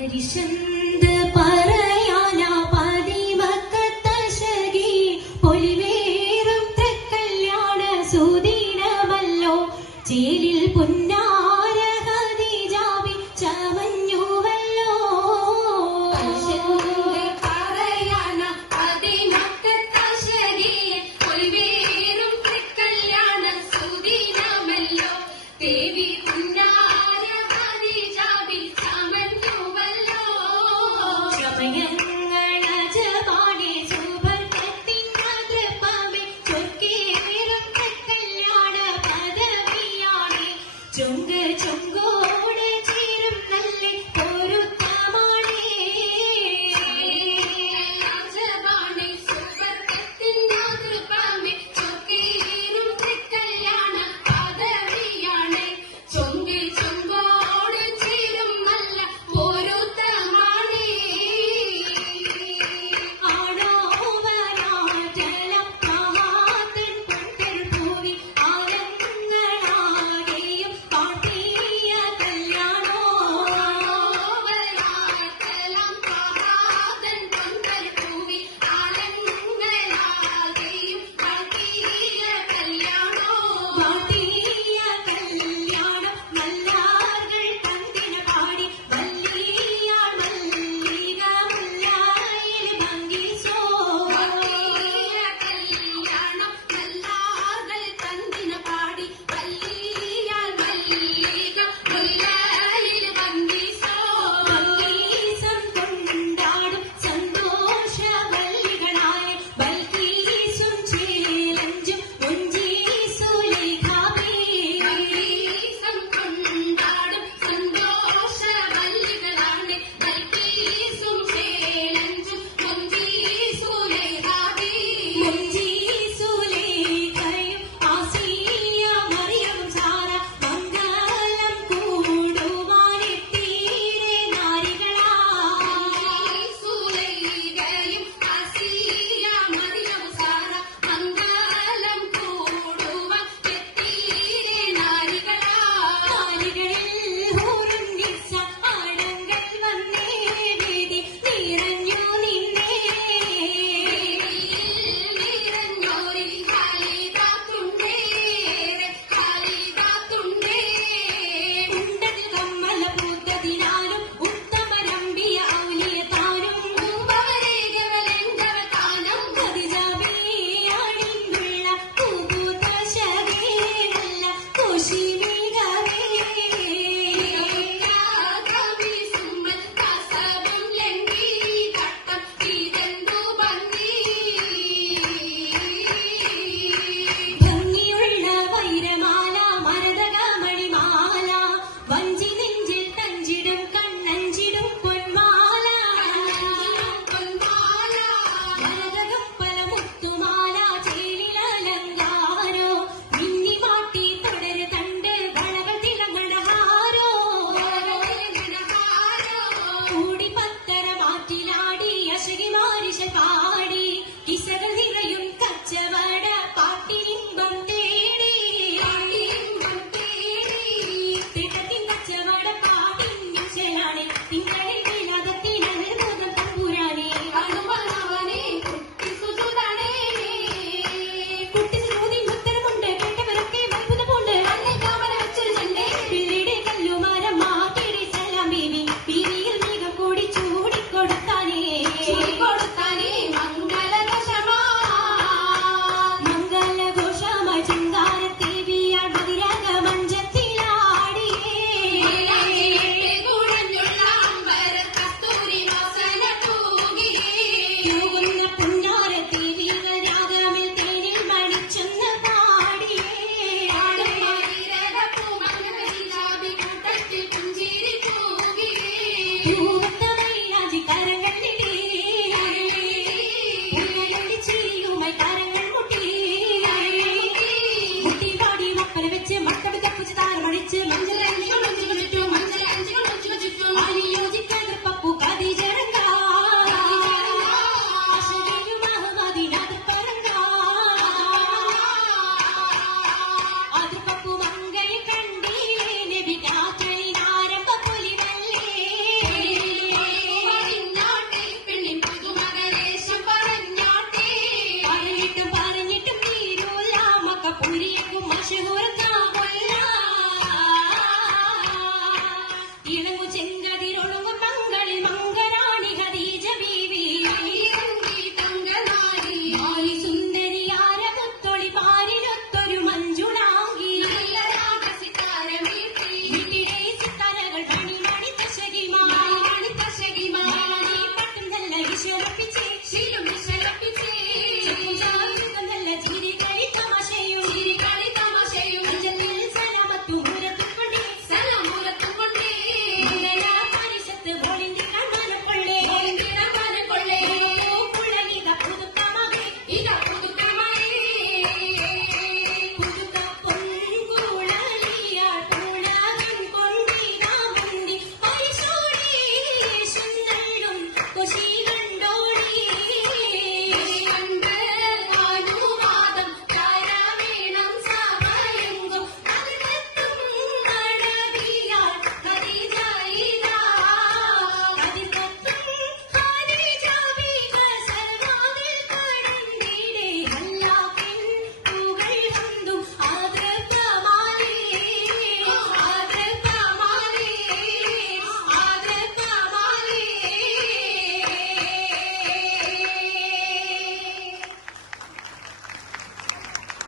പരിശന്ത പറയാന പതിമക്കത്തശകി പൊലിവേറും തൃക്കല്യാണ സുദിനമല്ലോ ചേലിൽ പുന്നാര ഖദീജാബി ചമഞ്ഞുവല്ലോ. പറയാന പതിമക്കത്തശകി പൊലിവേറും തൃക്കല്യാണ സുദിനമല്ലോ ദേവി പുന്നാര ഖദീജാബി ചമഞ്ഞുവല്ലോ. സമയങ്ങളജപാണി സുബർക്കത്തിൻ മാതൃപാമി ചൊർക്കേറും തൃക്കല്യാണ പദവിയാണി ചുങ്ക് ചുങ്കോട് ചേരും നല്ല പൊരുത്തമാണി. രാജവാണി സുബർക്കത്തിൻ മാതൃപാമി ചൊർക്കേറും തൃക്കല്യാണ പദവിയാണി ചുങ്ക് ചുങ്കോട് ചേരും നല്ല പൊരുത്തമാണി. ആണോവനാറ്റലം മഹാതൻ പൊൻപൂവി ആലങ്ങളാകെയും പാട്ടിയ കല്യാണോ. ഓവനാറ്റലം മഹാതൻ പൊൻപൂവി ആലങ്ങളാകെയും പാട്ടിയ കല്യാണോ. പാട്ടിയ കല്യാണം നല്ലാർകൾ തന്തിന പാടി വല്ലിയാൾ മല്ലിക മുല്ലായിൽ ഭംഗിസോ. കല്യാണം നല്ലാകൾ തന്തിന പാടി വല്ലിയാൾ മല്ലിക മുല്ലായിൽ ഭംഗിസോ. ഭംഗീസം കൊണ്ടാടും സന്തോഷവല്ലികളായ ബൽക്കീസും ചേലഞ്ചും മുഞ്ചീസുലൈഖാബി. ഭംഗീസം കൊണ്ടാടും സന്തോഷവല്ലികളാണ് ബൽക്കീസും ചേലഞ്ചും മുഞ്ചീസുലൈഖാബി. മുഞ്ചീസുലൈഖയും ആസിയ മറിയവും സാറ മംഗലം കൂടുവാനെത്തീരെ നാരികളാ. സുലൈഖയും ആസിയ മറിയം സാറ മംഗലം കൂടുവാൻ എത്തീരെ നാരികളാ. നാരികളിൽ ഹൂറുൻ നിസ്സ ആടങ്ങൾ വന്നേ വേദി നിറഞ്ഞു നിന്നേ. നിറഞ്ഞോരിൽ ഖാലിദാത്തുണ്ടേറെ ഖാലിദാത്തുണ്ടേ. ഉണ്ടതിൽ കമ്മല പൂത്തതിനാലും ഉത്തമരമ്പിയ ഔലിയതാനും ഉപവരേഖവലെന്തവ താനം ഖദീജാബിയാണിന്നുള്ള പൂപൂത്ത ശകേനല്ല കുശിമികവേ. യാഗമി സുമ്മൽ കസബും ലംഘി തട്ടം ഇതെന്തു ഭംഗി. ഭംഗിയുള്ള വൈരമാല മരതക മണിമാല വഞ്ചി നെഞ്ചിൽ തഞ്ചിടും കണ്ണഞ്ചിടും പൊന്മാല. പൊന്മാല മരതകം പല മുത്തുമാല ചേലിലലങ്കാരോ മിന്നി മാട്ടി തുടര് തണ്ട് വളകൾ തിളങ്ങണഹാരോ. കൂടി പത്തര മാറ്റിലാടി അശകി മാരിശ പാടി കിസകൾ നിറയും കച്ചവട പാട്ടിലിമ്പം തേടി. തിടത്തിൻ കച്ചവട പാട്ടിനും ചെലാണി തിങ്കളിൽ വിലാദത്തിനത് മുതൽ തമ്പുരാനെ. കുട്ടി സുരൂതിൻ ഉത്തരമുണ്ട് കേട്ടവരൊക്കെ അത്ഭുതമുണ്ട്. പിള്ളിയുടെ കല്ലുമരം മാറ്റിയുടെ സലാം ബീവി പീരിയിൽ മേഘം കൂടി ചൂടിക്കൊടുത്താനേ. മംഗലഘോഷമായി ചിങ്കാരത്തേവിയാൾ ബഹിരംഗ മഞ്ചത്തിലാടിയേ. തൂകുന്ന പുന്നാരത്തേവികൾ രാഗമിൽ തേനിൽ മണിച്ചൊന്ന് പാടിയേ. തൂവ